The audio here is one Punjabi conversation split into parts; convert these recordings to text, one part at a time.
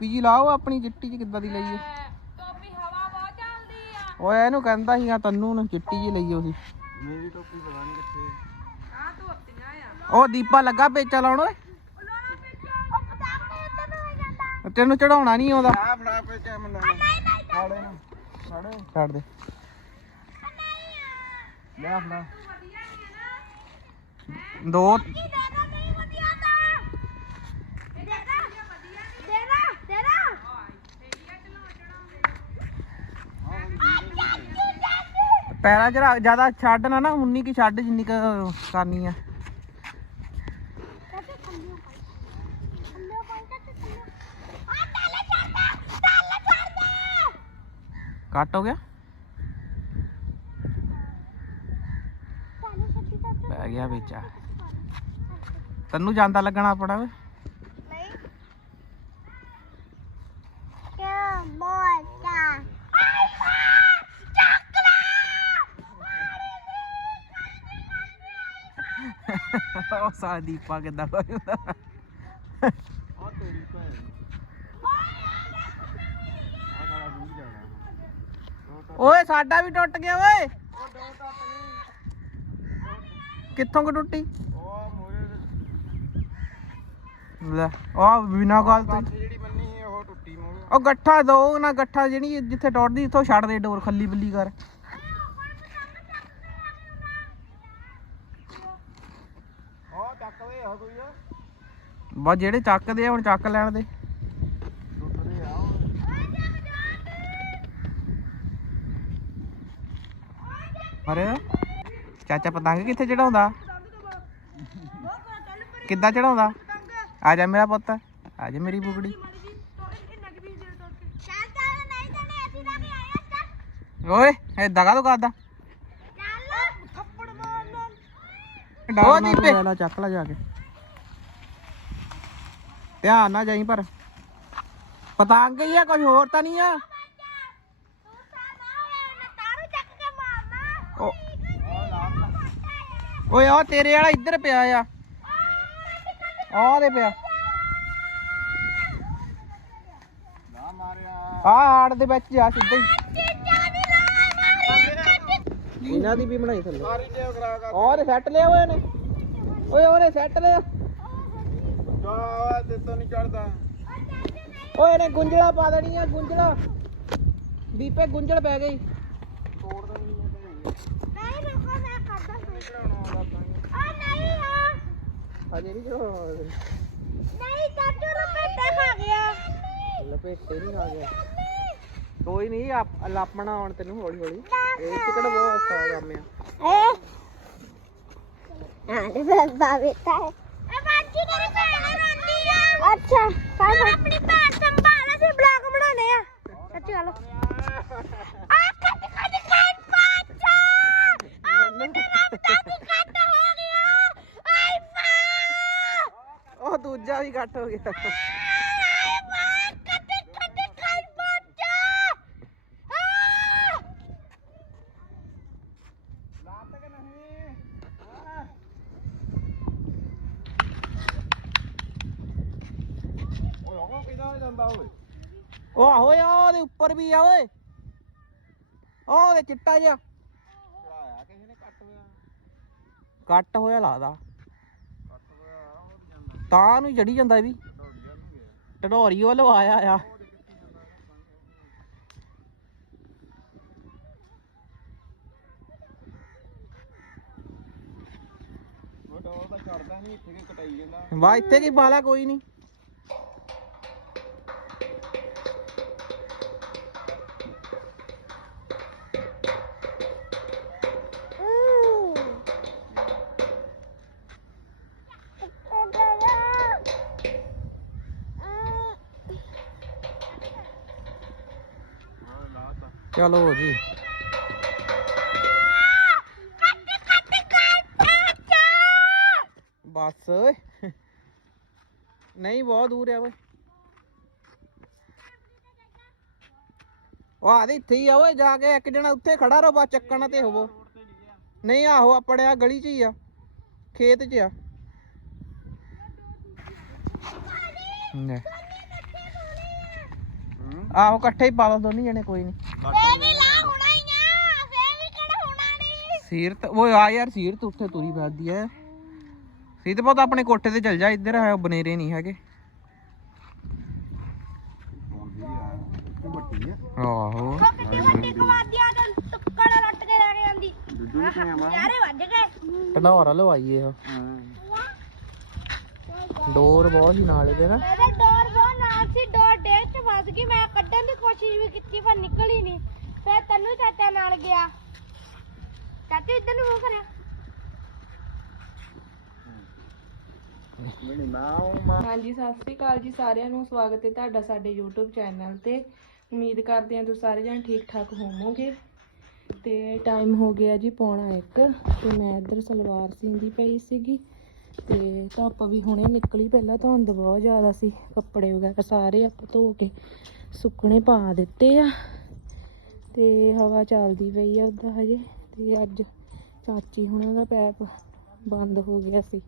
ਟੋਪੀ ਜੀ ਲਾਓ ਆਪਣੀ ਚਿੱਟੀ ਜੀ ਕਿੱਦਾਂ ਦੀ ਲਈਏ। ਟੋਪੀ ਹਵਾ ਬਹੁਤ ਚੱਲਦੀ ਆ। ਓਏ ਇਹਨੂੰ ਕਹਿੰਦਾ ਸੀਗਾ ਤੰਨੂ ਨੂੰ ਚਿੱਟੀ ਜੀ ਲਈਓ ਸੀ ਮੇਰੀ ਟੋਪੀ ਪਤਾ ਨਹੀਂ ਕਿੱਥੇ ਆ। ਧੋਤੀਆਂ ਆ। ਉਹ ਦੀਪਾ ਲੱਗਾ ਪੇਚਾ ਲਾਉਣ ਓਏ। ਉਹ ਪਤੰਗ ਨਹੀਂ ਉੱਤੇ ਨੂੰ ਹੋ ਜਾਂਦਾ। ਤੈਨੂੰ ਚੜਾਉਣਾ ਨਹੀਂ ਆਉਂਦਾ। ਆ ਫੜਾ ਪੇ ਚਾ ਮੰਨਾ ਫੜ ਇਹਨੂੰ। ਫੜ। ਛੱਡ ਦੇ। ਲੈ ਫੜਾ। ਦੋ ਕੀ ਨਹੀਂ ਪੈਰਾਂ 'ਚ ਰੱਖ- ਜ਼ਿਆਦਾ ਛੱਡ ਨਾ ਨਾ ਉਨੀ ਕੀ ਛੱਡ ਜਿੰਨੀ ਕੁ ਕਰਨੀ ਆ। ਕੱਟ ਹੋ ਗਿਆ? ਪੈ ਗਿਆ ਵਿੱਚ ਤੈਨੂੰ ਜਾਂਦਾ ਲੱਗਣਾ ਪੜਾ ਵੇ। ਉਹ ਦੀਪਾ ਕਿੱਦਾਂ ਕੋਈ ਹੁੰਦਾ ਆ ਤੇਰੀ ਭੈਣ ਆ ਗਾਲਾ ਦੂਰ ਜਾਣਾ ਓਏ, ਸਾਡਾ ਵੀ ਟੁੱਟ ਗਿਆ, ਓਏ। ਕਿੱਥੋਂ ਕੁ ਟੁੱਟੀ? ਉਹ ਮੋਰੇ ਲੈ ਆ ਬਿਨਾ ਗੱਲ ਤੋਂ ਪਾਸੇ ਜਿਹੜੀ ਬੰਨੀ ਸੀ ਉਹ ਟੁੱਟੀ ਮੋਰੇ ਉਹ ਗੱਠਾ ਦੋ ਨਾ ਗੱਠਾ ਜਿਹੜੀ ਜਿੱਥੇ ਟੁੱਟਦੀ ਇੱਥੋਂ ਛੱਡ ਦੇ ਡੋਰ ਖੱਲੀ ਬੱਲੀ ਕਰ ਉਹ ਚੱਕ ਵੇ ਆ ਕੋਈ ਆ ਬਸ ਜਿਹੜੇ ਚੱਕਦੇ ਆ ਹੁਣ ਚੱਕ ਲੈਣ ਦੇ ਟੁੱਟਦੇ ਆ ਉਹ। ਅਰੇ ਚਾਚਾ ਪਤੰਗ ਕਿੱਥੇ ਚੜਾਉਂਦਾ ਕਿੱਦਾਂ ਚੜਾਉਂਦਾ ਆ ਜਾ ਮੇਰਾ ਪੁੱਤ ਆ ਜਾ ਮੇਰੀ ਬੁਗੜੀ ਓਏ ਇਹ ਦਗਾ ਤੋਂ ਕਰਦਾ ਉਹ ਦੀਪੇ ਲੈ ਚੱਕ ਲੈ ਜਾ ਕੇ ਧਿਆਨ ਨਾਲ ਜਾਈ ਪਰ ਪਤੰਗ ਹੀ ਆ ਕੁਝ ਹੋਰ ਤਾਂ ਨਹੀਂ ਆ। ਓਏ ਆ ਤੇਰੇ ਵਾਲਾ ਇੱਧਰ ਪਿਆ ਆ। ਆ ਦੇ ਪਿਆ। ਨਾ ਮਾਰਿਆ ਆ ਆੜ ਦੇ ਵਿੱਚ ਜਾ ਸਿੱਧਾ ਹੀ। ਇਹਨਾਂ ਦੀ ਵੀ ਬਣਾਈ ਥੱਲੇ। ਉਹਨੇ ਸੈੱਟ ਲਿਆ ਓਏ ਨੇ ਓਏ ਉਹਨੇ ਸੈੱਟ ਲਿਆ। ਤੇ ਤੋਂ ਨਹੀਂ ਚੜਦਾ। ਓਏ ਇਹਨੇ ਗੁੰਝਲਾ ਪਾ ਦੇਣੀ ਆ ਗੁੰਝਲਾ ਦੀਪੇ ਗੁੰਝਲ ਪੈ ਗਈ। ਤੋੜ ਦੇਣੀ ਹੈ ਤੇ ਚੜਾਉਣਾ ਆਉਂਦਾ ਤਾਂ ਅਜੇ ਨਹੀਂ ਜੋ ਲਪੇਟੇ ਨਹੀਂ ਆ ਗਿਆ ਕੋਈ ਨਹੀਂ ਆਪ ਲਾਪਣਾ ਆਉਣ ਤੈਨੂੰ ਹੌਲੀ ਹੌਲੀ। ਇਹ ਚ ਕਿਹੜਾ ਬਹੁਤ ਔਖਾ ਕੰਮ ਆ। ਅੱਛਾ ਕੱਲ ਆਪਣੀ ਭੈਣ ਸੰਭਾਲ ਅਸੀਂ ਬਲੌਗ ਬਣਾਉਣੇ ਆ। ਸੱਚੀ ਗੱਲ ਉਹ ਦੂਜਾ ਵੀ ਕੱਟ ਹੋ ਗਿਆ ਆਈ ਫਾ ਕੱਟ ਕੱਟ ਕੱਟ ਪਾਚਾ ਆ ਲੱਤ ਕਿ ਨਹੀਂ ਓਏ ਉਹ ਕਿਦਾਂ ਜਾਂਦਾ ਓਏ ਉਹ ਆਹੋ ਆ ਉਹਦੇ ਉੱਪਰ ਵੀ ਆ ਓਏ। ਉਹ ਉਹਦੇ ਚਿੱਟਾ ਜਿਹਾ। ਚੜਾਇਆ ਕਿਸੇ ਨੇ ਕੱਟ ਹੋਇਆ ਕੱਟ ਹੋਇਆ ਲੱਗਦਾ ਕੱਟ ਹੋਇਆ ਉਹ ਜਾਂਦਾ ਤਾਂ ਨੂੰ ਜੜੀ ਜਾਂਦਾ ਵੀ ਢਡੋਰੀ ਵੱਲੋਂ ਆਇਆ ਆ ਵਾ ਇੱਥੇ ਕੀ ਬਾਲਾ ਕੋਈ ਨਹੀਂ। ਚਲੋ ਜੀ। ਬਸ। ਨਹੀਂ ਬਹੁਤ ਦੂਰ ਆ ਓਏ। ਉਹ ਆਦੇ ਇੱਥੇ ਹੀ ਆ ਓਏ ਜਾ ਕੇ ਇੱਕ ਜਣਾ ਉੱਥੇ ਖੜਾ ਰਹੋ ਬਸ ਚੱਕਣਾ ਤੇ ਹੋਵੋ। ਨਹੀਂ ਆਹੋ ਆਪਣੇ ਆ ਗਲੀ 'ਚ ਹੀ ਆ ਖੇਤ 'ਚ ਆ। ਆਹੋ ਇਕੱਠੇ ਹੀ ਪਾ ਲਓ ਦੋਨੇ ਜਣੇ ਕੋਈ ਨਹੀਂ। ਫੇ ਵੀ ਲਾ ਹੋਣਾ ਹੀ ਆ ਫੇ ਵੀ ਕਿਹੜਾ ਹੋਣਾ ਨਹੀਂ ਸੀਰਤ ਉਹ ਆ ਯਾਰ ਸੀਰਤ ਉੱਥੇ ਤੁਰੀ ਫਿਰਦੀ ਐ। ਸੀਰਤ ਪੁੱਤ ਆਪਣੇ ਕੋਠੇ ਤੇ ਚੱਲ ਜਾ ਇੱਧਰ ਹੈ ਉਹ ਬਨੇਰੇ ਨਹੀਂ ਹੈਗੇ। ਆਹੋ। ਕਿੱਡੀ ਵੱਡੀ ਕਵਾਦੀਆਂ ਦਾ ਟੁੱਕੜ ਲੱਟ ਕੇ ਲੈ ਕੇ ਜਾਂਦੀ ਯਾਰੇ ਵੱਜ ਗਏ। ਢਨੌਰਾ ਲਵਾਈਏ ਉਹ। ਡੋਰ ਬਹੁਤ ਹੀ ਨਾਲ ਇਹਦੇ ਨਾ। ਡੋਰ ਬਹੁਤ ਗਈ ਮੈਂ ਕੱਢਣ ਦੀ ਕੋਸ਼ਿਸ਼ ਵੀ ਕੀਤੀ ਪਰ ਨਿਕਲ ਹੀ ਨਹੀਂ ਫਿਰ ਤੈਨੂੰ ਚਾਚਾ ਨਾਲ ਗਿਆ। ਚਾਚਾ ਇੱਧਰ ਨੂੰ ਮੂੰਹ ਕਰਿਆ। ਹਾਂਜੀ ਸਤਿ ਸ੍ਰੀ ਅਕਾਲ ਜੀ ਸਾਰਿਆਂ ਨੂੰ। ਸਵਾਗਤ ਹੈ ਤੁਹਾਡਾ ਸਾਡੇ YouTube ਚੈਨਲ ਤੇ। ਉਮੀਦ ਕਰਦੇ ਹਾਂ ਤੁਸੀਂ ਸਾਰੇ ਜਣ ਠੀਕ ਠਾਕ ਹੋਵੋਗੇ। ਤੇ ਟਾਈਮ ਹੋ ਗਿਆ ਜੀ ਪੌਣਾ 1 ਤੇ ਮੈਂ ਇੱਧਰ ਸਲਵਾਰ ਸੀਂਦੀ ਪਈ ਸੀਗੀ। ਤੇ ਧੁੱਪ ਵੀ ਹੁਣੇ ਨਿਕਲੀ ਪਹਿਲਾਂ ਧੁੰਦ ਬਹੁਤ ਜ਼ਿਆਦਾ ਸੀ ਕੱਪੜੇ ਵਗੈਰਾ ਸਾਰੇ ਆਪਾਂ ਧੋ ਕੇ ਸੁੱਕਣੇ ਪਾ ਦਿੱਤੇ ਆ। ਤੇ ਹਵਾ ਚੱਲਦੀ ਪਈ ਆ ਉਦਾਂ ਹਜੇ ਤੇ ਅੱਜ ਚਾਚੀ ਹੁਣਾਂ ਦਾ ਪੈਪ ਬੰਦ ਹੋ ਗਿਆ ਸੀ।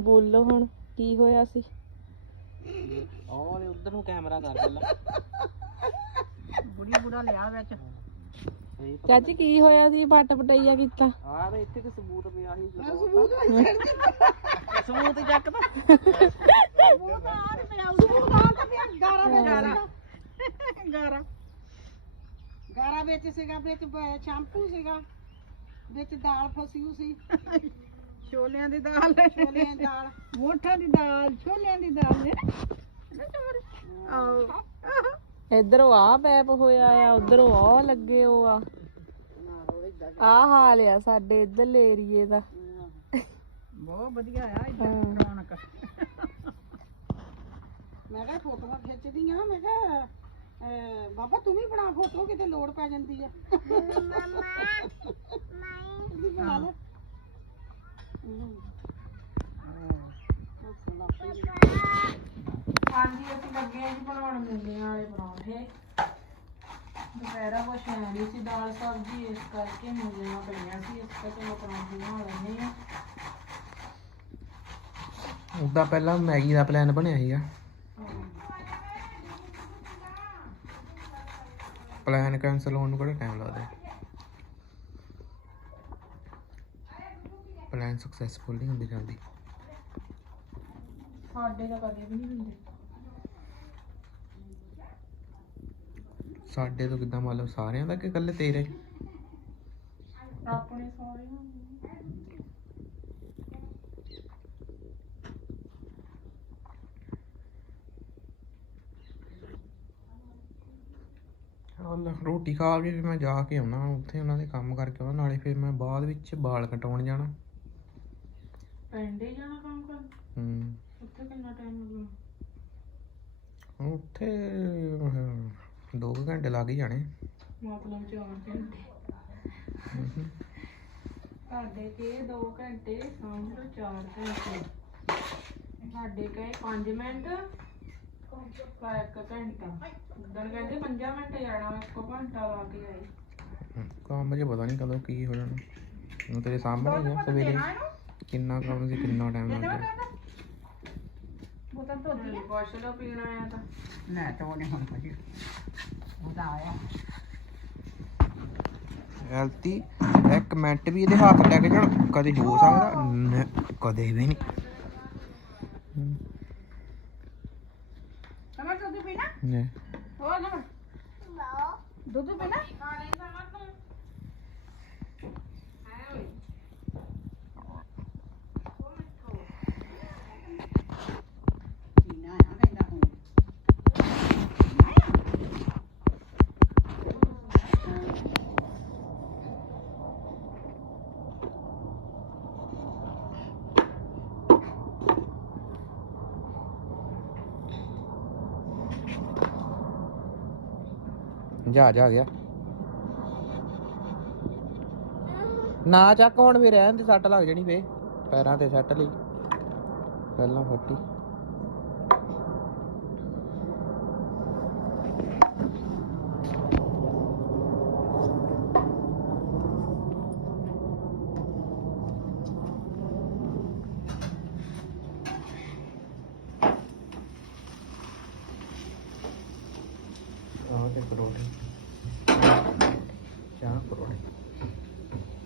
ਬੋਲੋ ਹੁਣ ਕੀ ਹੋਇਆ ਸੀ? ਉਹ ਉਧਰ ਨੂੰ ਕੈਮਰਾ ਕਰ ਪਹਿਲਾਂ ਬੁੜੀ ਬੁੜਾ ਲਿਆ ਵਿੱਚ। ਚਾਚੀ ਕੀ ਹੋਇਆ ਸੀ? ਪੱਟ ਪਟਈਆ ਕੀਤਾ। ਆ ਤੇ ਇੱਥੇ ਤੇ ਸਬੂਤ ਪਿਆ ਸੀ ਸਬੂਤ ਸਬੂਤ ਹੀ ਚੱਕ ਤਾ। ਗਾਰਾ ਗਾਰਾ। ਵਿੱਚ ਸੀਗਾ ਵਿੱਚ ਸ਼ੈਂਪੂ ਸੀਗਾ। ਵਿੱਚ ਦਾਲ ਫਸੀ ਹੋਈ ਸੀ। ਛੋਲਿਆਂ ਦੀ ਦਾਲ। ਛੋਲਿਆਂ ਦੀ ਦਾਲ। ਮੋਠਾਂ ਦੀ ਦਾਲ ਛੋਲਿਆਂ ਦੀ ਦਾਲ। ਨੇ ਆਹੋ ਇੱਧਰੋਂ ਆ ਪੈਪ ਹੋਇਆ ਆ ਉਧਰੋਂ ਆ ਲੱਗੇ ਉਹ ਆ। ਆ ਹਾਲ ਆ ਸਾਡੇ ਇੱਧਰਲੇ ਏਰੀਏ ਦਾ। ਬਹੁਤ ਵਧੀਆ ਆ ਇੱਧਰ ਹਾਂ। ਰੌਣਕ। ਮੈਂ ਕਿਹਾ ਫੋਟੋਆਂ ਖਿੱਚਦੀ ਆ ਮੈਂ ਕਿਹਾ ਅਹ, ਬਾਬਾ ਤੂੰ ਵੀ ਬਣਾ ਫੋਟੋ ਕਿਤੇ ਲੋੜ ਪੈ ਜਾਂਦੀ ਆ। ਬਣਾ ਲੈ। ਹਾਂ। ਹਾਂਜੀ ਅਸੀਂ ਲੱਗੇ ਆ ਜੀ ਬਣਾਉਣ ਮੁੰਡਿਆਂ ਵਾਲੇ ਪਰੌਂਠੇ। ਦੁਪਹਿਰਾ ਕੁਛ ਹੈ ਨਹੀਂ ਸੀ ਦਾਲ ਸਬਜ਼ੀ ਇਸ ਕਰਕੇ ਮੁੰਡਿਆਂ ਪਈਆਂ ਸੀ ਇਸ ਕਰਕੇ ਮੈਂ ਪਰੌਂਠੇ ਬਣਾ ਲੈਂਦੇ ਆ ਉਦਾਂ ਪਹਿਲਾਂ ਮੈਗੀ ਦਾ ਪਲਾਨ ਬਣਿਆ ਸੀਗਾ। ਪਲਾਨ ਕੈਨਸਲ ਹੋਣ ਨੂੰ ਕਿਹੜਾ ਟਾਈਮ ਲੱਗਦਾ? ਪਲਾਨ ਸਕਸੈਸਫੁਲ ਨਹੀਂ ਹੁੰਦੀ ਜਾਂਦੀ ਸਾਡੇ ਤਾਂ ਕਦੇ ਵੀ ਨਹੀਂ ਹੁੰਦੇ। ਸਾਡੇ ਤੋਂ ਕਿਦਾਂ ਮਤਲਬ ਸਾਰਿਆਂ ਦਾ ਕਿ ਇਕੱਲੇ ਤੇਰੇ? ਆਪਣੇ ਸਾਰੇ ਚੱਲ ਰੋਟੀ ਖਾ ਕੇ ਫਿਰ ਮੈਂ ਜਾ ਕੇ ਆਉਣਾ ਉੱਥੇ ਉਹਨਾਂ ਦੇ ਕੰਮ ਕਰਕੇ ਆਉਣਾ ਨਾਲੇ ਫਿਰ ਮੈਂ ਬਾਅਦ ਵਿੱਚ ਵਾਲ ਕਟਾਉਣ ਜਾਣਾ। ਪਿੰਡ ਜਾਣਾ ਕੰਮ ਕਰਨ? ਹੂੰ। ਉੱਥੇ ਕਿੰਨਾ ਟਾਈਮ ਲੱਗਣਾ ਉੱਥੇ ਦੋ ਕੁ ਘੰਟੇ ਲੱਗ ਹੀ ਜਾਣੇ। ਮਤਲਬ 4 ਘੰਟੇ। ਸਾਡੇ ਕੇ 2 ਘੰਟੇ ਸਮਝ ਲਓ 4 ਘੰਟੇ। ਸਾਡੇ ਕਹੇ 5 ਮਿੰਟ ਕਾ ਇੱਕ ਘੰਟਾ। ਉਦੋਂ ਕਹਿੰਦੇ 5 ਮਿੰਟ ਜਾਣਾ ਇੱਕੋ ਘੰਟਾ ਲਾ ਕੇ ਆਏ। ਕੰਮ ਜੇ ਪਤਾ ਨਹੀਂ ਕਦੋਂ ਕੀ ਹੋ ਜਾਣਾ। ਤੇਰੇ ਸਾਹਮਣੇ ਹੀ ਆ ਸਵੇਰੇ। ਕਿੰਨਾ ਕੰਮ ਸੀ ਕਿੰਨਾ ਟਾਈਮ ਲੱਗ ਗਿਆ ਬੋਤਲ ਤੋਂ ਦੇ ਪੁੱਛ ਲਓ ਪੀਣਾ ਆਇਆ ਤਾਂ। ਲੈ ਤਾਂ ਉਹਨੇ ਹੁਣ ਕੁਝ। ਉਹਦਾ ਆਇਆ। ਗਲਤੀ ਇੱਕ ਮਿੰਟ ਵੀ ਇਹਦੇ ਹੱਥ ਲੈ ਕੇ ਜਾਣ ਕਦੇ ਹੋ ਸਕਦਾ? ਨ- ਕਦੇ ਵੀ ਨਹੀਂ। ਸਮਝ ਦੁੱਧ ਪੀਣਾ? ਨੇ ਹੋਰ ਨਾ ਦੁੱਧ ਪੀਣਾ ਪੀਣਾ ਆ ਕਹਿੰਦਾ ਹੁਣ ਜਾ ਜਾ ਗਿਆ। ਨਾ ਚੱਕ, ਹੁਣ ਵੀ ਰਹਿਣ ਦੀ, ਸੱਟ ਲੱਗ ਜਣੀ ਵੇ ਪੈਰਾਂ ਤੇ ਸੱਟ ਲਈ। ਪਹਿਲਾਂ ਫੱਟੀ। ਪਰੌਂਠੇ।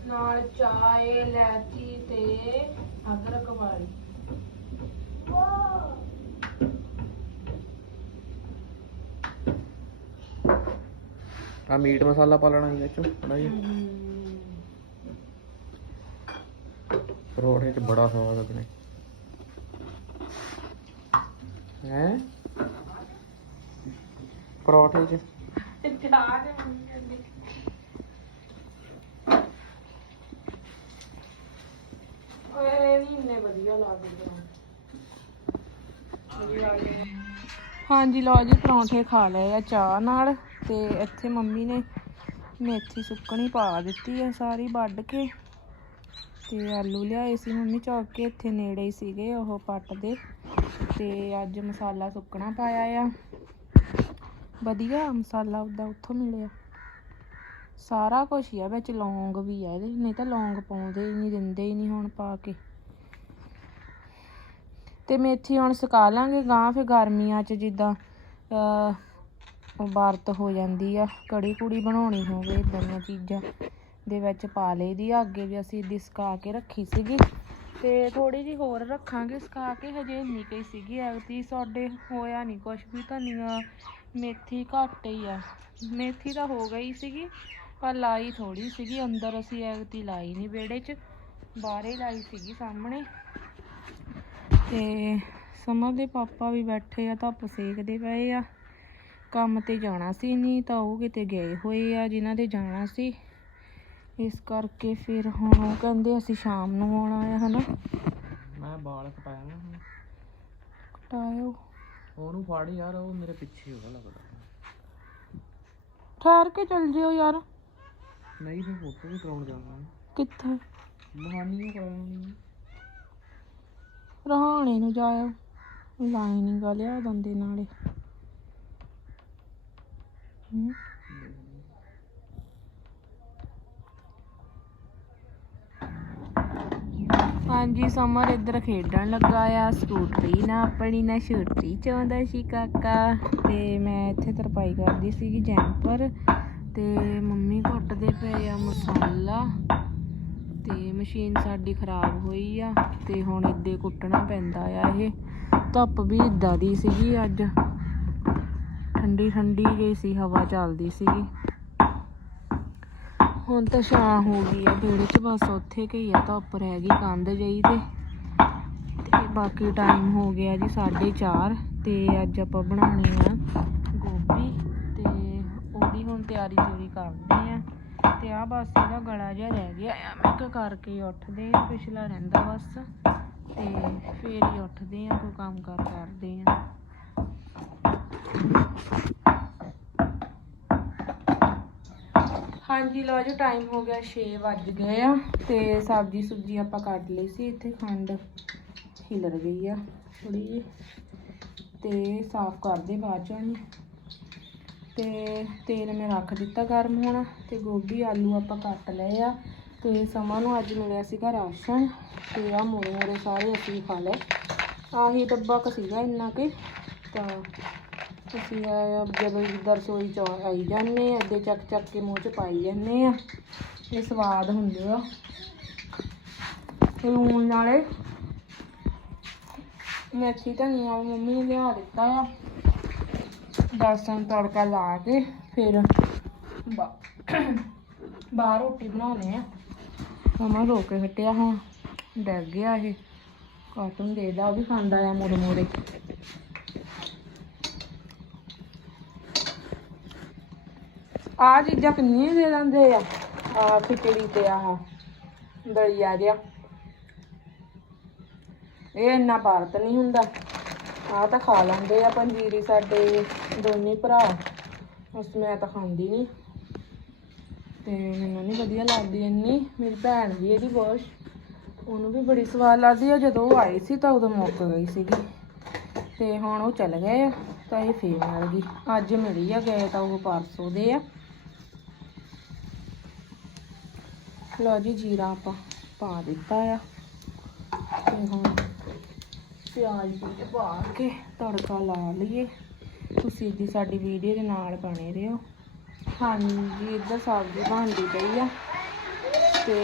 ਨਾਲ ਚਾਏ ਲੈਚੀ ਤੇ ਅਦਰਕ ਵਾਲੀ। ਆ ਮੀਟ ਮਸਾਲਾ ਪਾ ਲੈਣਾ ਇਹਦੇ ਚ ਥੋੜਾ ਜਿਹਾ। ਪਰੌਂਠੇ ਚ ਬੜਾ ਸਵਾਦ ਲੱਗਣੇ ਹੈ? ਪਰੌਂਠੇ ਚ। ਚਾਹ ਦੇ ਮੰਮੀ ਕਹਿੰਦੀ ਓਏ, ਇਹ ਵੀ ਇੰਨੇ ਵਧੀਆ ਲੱਗਦੇ ਆ। ਹਾਂਜੀ, ਲਓ ਜੀ, ਪਰੌਂਠੇ ਖਾ ਲਏ ਆ ਚਾਹ ਨਾਲ ਤੇ ਇੱਥੇ ਮੰਮੀ ਨੇ ਮੇਥੀ ਸੁੱਕਣੀ ਪਾ ਦਿੱਤੀ ਆ ਸਾਰੀ ਵੱਢ ਕੇ। ਤੇ ਆਲੂ ਲਿਆਏ ਸੀ ਮੰਮੀ ਚੌਕ ਕੇ, ਇੱਥੇ ਨੇੜੇ ਹੀ ਸੀਗੇ ਉਹ ਪੱਟ ਦੇ। ਤੇ ਅੱਜ ਮਸਾਲਾ ਸੁੱਕਣਾ ਪਾਇਆ ਆ। ਵਧੀਆ ਮਸਾਲਾ ਉਹਦਾ ਉੱਥੋਂ ਮਿਲਿਆ। ਸਾਰਾ ਕੁਝ ਹੀ ਆ, ਵਿੱਚ ਲੌਂਗ ਵੀ ਆ ਇਹਦੇ, ਨਹੀਂ ਤਾਂ ਲੌਂਗ ਪਾਉਂਦੇ ਹੀ ਨਹੀਂ, ਦਿੰਦੇ ਹੀ ਨਹੀਂ ਹੁਣ ਪਾ ਕੇ। ਤੇ ਮੇਥੀ ਹੁਣ ਸੁਕਾ ਲਾਂਗੇ ਗਾਂ ਫਿਰ ਗਰਮੀਆਂ 'ਚ ਜਿੱਦਾਂ ਵਰਤ ਹੋ ਜਾਂਦੀ ਆ, ਕੜੀ ਕੁੜੀ ਬਣਾਉਣੀ ਹੋਵੇ ਇਦਾਂ ਦੀਆਂ ਚੀਜ਼ਾਂ ਦੇ ਵਿੱਚ ਪਾ ਲਈਦੀ ਆ, ਅੱਗੇ ਵੀ ਅਸੀਂ ਇਹਦੀ ਸੁਕਾ ਕੇ ਰੱਖੀ ਸੀਗੀ। ਤੇ ਥੋੜੀ ਜਿਹੀ ਹੋਰ ਰੱਖਾਂਗੇ, ਸੁਕਾ ਕੇ ਹਜੇ ਇੰਨੀ ਕਈ ਸੀਗੀ ਐਗਤੀ ਸਾਡੇ ਹੋਇਆ ਨਹੀਂ ਕੁਝ ਵੀ, ਧਨੀਆ ਮੇਥੀ ਘੱਟ ਹੀ ਆ। ਮੇਥੀ ਤਾਂ ਹੋ ਗਈ ਸੀਗੀ ਪਰ ਲਾਈ ਥੋੜੀ ਸੀਗੀ। ਅੰਦਰ ਅਸੀਂ ਐਗਤੀ ਲਾਈ ਨਹੀਂ ਵਿਹੜੇ 'ਚ ਬਾਹਰੇ ਲਾਈ ਸੀਗੀ ਸਾਹਮਣੇ। ਤੇ ਸਮਾ ਦੇ ਪਾਪਾ ਵੀ ਬੈਠੇ ਆ ਧੁੱਪ ਸੇਕਦੇ ਪਏ ਆ। ਕੰਮ ਤੇ ਜਾਣਾ ਸੀ ਨਹੀਂ ਤਾਂ ਉਹ ਕਿਤੇ ਗਏ ਹੋਏ ਆ ਜਿਨ੍ਹਾਂ ਦੇ ਜਾਣਾ ਸੀ। ਇਸ ਕਰਕੇ ਫਿਰ ਹੁਣ ਉਹ ਕਹਿੰਦੇ ਅਸੀਂ ਸ਼ਾਮ ਨੂੰ ਆਉਣਾ ਆ ਹਨਾ? ਮੈਂ ਬਾਲ ਕਟਾਇਆ ਨਾ। ਕਟਾਇਓ। ਉਹਨੂੰ ਫੜ ਯਾਰ ਉਹ ਮੇਰੇ ਪਿੱਛੇ ਹੋਗਾ ਲੱਗਦਾ। ਠਹਿਰ ਕੇ ਚੱਲ ਜਿਓ ਯਾਰ। ਨਹੀਂ ਫਿਰ ਫੋਟੋ ਵੀ ਕਰਾਉਣ ਜਾਣਾ ਕਿੱਥੇ? ਮਹਾਨੀ ਨੂੰ ਕਰਾਉਣੀ ਰਹਾਣੇ ਨੂੰ ਜਾਇਓ। ਲਾਈਨਿੰਗ ਵਾਲਿਆ ਦੰਦੇ ਨਾਲੇ। ਹਮ। ਹਾਂਜੀ ਸਮਰ ਇੱਧਰ ਖੇਡਣ ਲੱਗਾ ਆ। ਸਕੂਟਰੀ ਨਾ ਆਪਣੀ, ਨਾ ਛੋਟੀ ਚਾਹੁੰਦਾ ਸੀ ਕਾਕਾ। ਤੇ ਮੈਂ ਇੱਥੇ ਤਰਪਾਈ ਕਰਦੀ ਸੀਗੀ ਜੈਂਪਰ। ਤੇ ਮੰਮੀ ਕੁੱਟਦੇ ਪਏ ਆ ਮਸਾਲਾ। ਤੇ ਮਸ਼ੀਨ ਸਾਡੀ ਖਰਾਬ ਹੋਈ ਆ। ਤੇ ਹੁਣ ਇੱਦੇ ਕੁੱਟਣਾ ਪੈਂਦਾ ਆ ਇਹ। ਧੁੱਪ ਵੀ ਇਦਾਂ ਦੀ ਸੀਗੀ ਅੱਜ। ਠੰਡੀ ਠੰਡੀ ਜਿਹੀ ਸੀ, ਹਵਾ ਚੱਲਦੀ ਸੀਗੀ। ਹੁਣ ਤਾਂ ਛਾਂ ਹੋ ਗਈ ਆ, ਵਿਹੜੇ 'ਚ ਬਸ ਉੱਥੇ ਗਈ ਆ ਤਾਂ ਉੱਪਰ ਹੈਗੀ ਕੰਧ ਜਈ ਤੇ। ਤੇ ਬਾਕੀ ਟਾਈਮ ਹੋ ਗਿਆ ਜੀ 4:30 ਤੇ ਅੱਜ ਆਪਾਂ ਬਣਾਉਣੀ ਆ ਗੋਭੀ ਤੇ ਉਹਦੀ ਹੁਣ ਤਿਆਰੀ ਤਿਉਰੀ ਕਰਦੇ ਆ। ਤੇ ਆ ਬਸ ਇਹਦਾ ਗਲਾ ਜਿਹਾ ਰਹਿ ਗਿਆ ਆ ਮੈਂ ਕਿਹਾ ਕਰਕੇ ਉੱਠਦੇ ਆ, ਪਿਛਲਾ ਰਹਿੰਦਾ ਬਸ। ਤੇ ਫੇਰ ਹੀ ਉੱਠਦੇ ਆ, ਕੋਈ ਕੰਮ ਕਾਰ ਕਰਦੇ ਆ। ਹਾਂਜੀ, ਲਓ ਜੀ ਟਾਈਮ ਹੋ ਗਿਆ 6 ਵੱਜ ਗਏ ਆ ਤੇ ਸਬਜ਼ੀ ਸੁਬਜੀ ਆਪਾਂ ਕੱਟ ਲਈ ਸੀ, ਇੱਥੇ ਖੰਡ ਹਿਲਰ ਗਈ ਆ ਥੋੜੀ ਜਿਹੀ ਤੇ ਸਾਫ਼ ਕਰਦੇ ਬਾਅਦ ਚੋਂ ਇਹਨੂੰ। ਤੇ ਤੇਲ ਮੈਂ ਰੱਖ ਦਿੱਤਾ ਗਰਮ ਹੋਣਾ ਤੇ ਗੋਭੀ, ਆਲੂ ਆਪਾਂ ਕੱਟ ਲਏ ਆ ਤੇ ਸਮਾਂ ਨੂੰ ਅੱਜ ਮਿਲਿਆ ਸੀਗਾ ਰਾਸ਼ਨ ਤੇ ਆ ਮੋਰੇ ਮੋਰੇ ਸਾਰੇ ਅਸੀਂ ਖਾ ਲਏ ਆਹੀ ਡੱਬਾ ਕ ਸੀਗਾ ਇੰਨਾ ਕਿ ਤਾਂ ਅਸੀਂ ਆ ਜਦੋਂ ਜਿੱਦਾਂ ਰਸੋਈ ਚ ਆਈ ਜਾਂਦੇ ਆ ਅੱਡੇ ਚੱਕ ਚੱਕ ਕੇ ਮੂੰਹ ਚ ਪਾਈ ਜਾਂਦੇ ਆ, ਇਹ ਸਵਾਦ ਹੁੰਦੇ ਆ। ਲੂਣ ਨਾਲੇ ਮੇਥੀ ਧਨੀਆ ਵੀ ਮੰਮੀ ਨੇ ਲਿਆ ਦਿੱਤਾ ਆ। ਬਸਨ ਤੜਕਾ ਲਾ ਕੇ ਫਿਰ ਬਾ- ਬਾਹਰ ਰੋਟੀ ਬਣਾਉਣੇ ਆ। ਮਮਾ ਰੋ ਕੇ ਹਟਿਆ ਹਾਂ, ਡਰ ਗਿਆ ਇਹ। ਕਾਟੂਨ ਦੇਦਾ ਉਹ ਵੀ ਖਾਂਦਾ ਆ ਮੋੜੇ ਮੋੜੇ। ਆ ਚੀਜ਼ਾਂ ਕਿੰਨੀਆਂ ਦੇ ਦਿੰਦੇ ਆ? ਆ ਖਿਚੜੀ ਤੇ ਆਹ ਦਲੀਆ ਜਿਹਾ। ਇਹ ਇੰਨਾ ਭਾਰਤ ਨਹੀਂ ਹੁੰਦਾ। ਆ ਤਾਂ ਖਾ ਲੈਂਦੇ ਆ ਪੰਜੀਰੀ ਸਾਡੇ ਦੋਨੇ ਭਰਾ। ਉਸ ਮੈਂ ਤਾਂ ਖਾਂਦੀ ਨਹੀਂ ਤੇ ਮੈਨੂੰ ਨਹੀਂ ਵਧੀਆ ਲੱਗਦੀ ਇੰਨੀ। ਮੇਰੀ ਭੈਣ ਵੀ ਇਹਦੀ ਬਹੁਤ ਉਹਨੂੰ ਵੀ ਬੜੀ ਸਵਾਦ ਲੱਗਦੀ ਆ। ਜਦੋਂ ਉਹ ਆਈ ਸੀ ਤਾਂ ਉਦੋਂ ਮੁੱਕ ਗਈ ਸੀਗੀ। ਤੇ ਹੁਣ ਉਹ ਚਲ ਗਏ ਆ ਤਾਂ ਇਹ ਫੇਰ ਮਿਲ ਗਈ। ਅੱਜ ਮਿਲੀ ਆ ਗਏ ਤਾਂ ਉਹ ਪਰਸੋਂ ਦੇ ਆ। ਲਓ ਜੀ, ਜੀਰਾ ਆਪਾਂ ਪਾ ਦਿੱਤਾ ਆ। ਤੇ ਹੁਣ ਪਿਆਜ਼ ਵੀ ਪਾ ਕੇ ਤੜਕਾ ਲਾ ਲਈਏ। ਤੁਸੀਂ ਦੀ ਸਾਡੀ ਵੀਡੀਓ ਦੇ ਨਾਲ ਬਣੇ ਰਹੋ। ਹਾਂਜੀ, ਇੱਧਰ ਸਬਜ਼ੀ ਬਣਦੀ ਪਈ ਆ। ਤੇ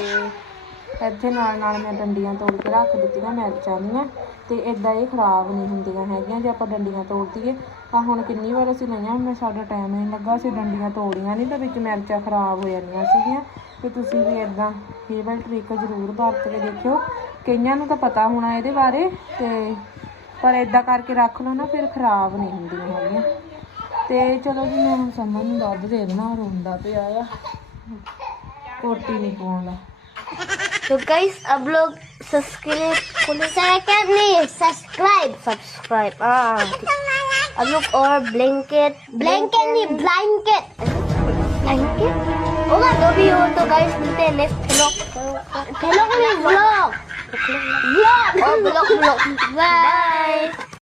ਇੱਥੇ ਨਾਲ ਨਾਲ ਮੈਂ ਡੰਡੀਆਂ ਤੋੜ ਕੇ ਰੱਖ ਦਿੱਤੀਆਂ, ਮਿਰਚਾਂ ਦੀਆਂ। ਤੇ ਇਦਾਂ ਇਹ ਖਰਾਬ ਨਹੀਂ ਹੁੰਦੀਆਂ ਹੈਗੀਆਂ ਜੇ ਆਪਾਂ ਡੰਡੀਆਂ ਤੋੜ ਦਈਏ ਆ ਹੁਣ ਕਿੰਨੀ ਵਾਰ ਅਸੀਂ ਲਈਆਂ? ਮੈਂ ਸਾਡਾ ਟਾਈਮ ਨਹੀਂ ਲੱਗਾ ਅਸੀਂ ਡੰਡੀਆਂ ਤੋੜੀਆਂ ਨਹੀਂ ਤਾਂ ਵਿੱਚ ਮਿਰਚਾਂ ਖਰਾਬ ਹੋ ਜਾਂਦੀਆਂ ਸੀਗੀਆਂ। ਤੇ ਤੁਸੀਂ ਵੀ ਇਦਾਂ ਇਹ ਵਾਲੀ ਟ੍ਰਿਕ ਜ਼ਰੂਰ ਵਰਤ ਕੇ ਦੇਖਿਓ ਕਈਆਂ ਨੂੰ ਤਾਂ ਪਤਾ ਹੋਣਾ ਇਹਦੇ ਬਾਰੇ ਤੇ ਪਰ ਇਦਾਂ ਕਰਕੇ ਰੱਖ ਲਓ ਨਾ ਫਿਰ ਖਰਾਬ ਨਹੀਂ ਹੁੰਦੀਆਂ ਹੈਗੀਆਂ ਤੇ ਚਲੋ ਜੀ ਮੈਂ ਹੁਣ ਸਮਝ ਨੂੰ ਦੁੱਧ ਦੇ ਦੇਣਾ ਰੋਂਦਾ ਪਿਆ ਆ ਕੋਟੀ ਨਹੀਂ ਪਾਉਂਦਾ तो गाइस अब लोग सब्सक्राइब नहीं सब्सक्राइब सब्सक्राइब हाँ अब लोग और ब्लैंकेट ब्लैंकेट नहीं blanket blanket O nga, gabi yun to guys. Dito, left block. Block ni vlog. Vlog! Oh, vlog, vlog. Bye!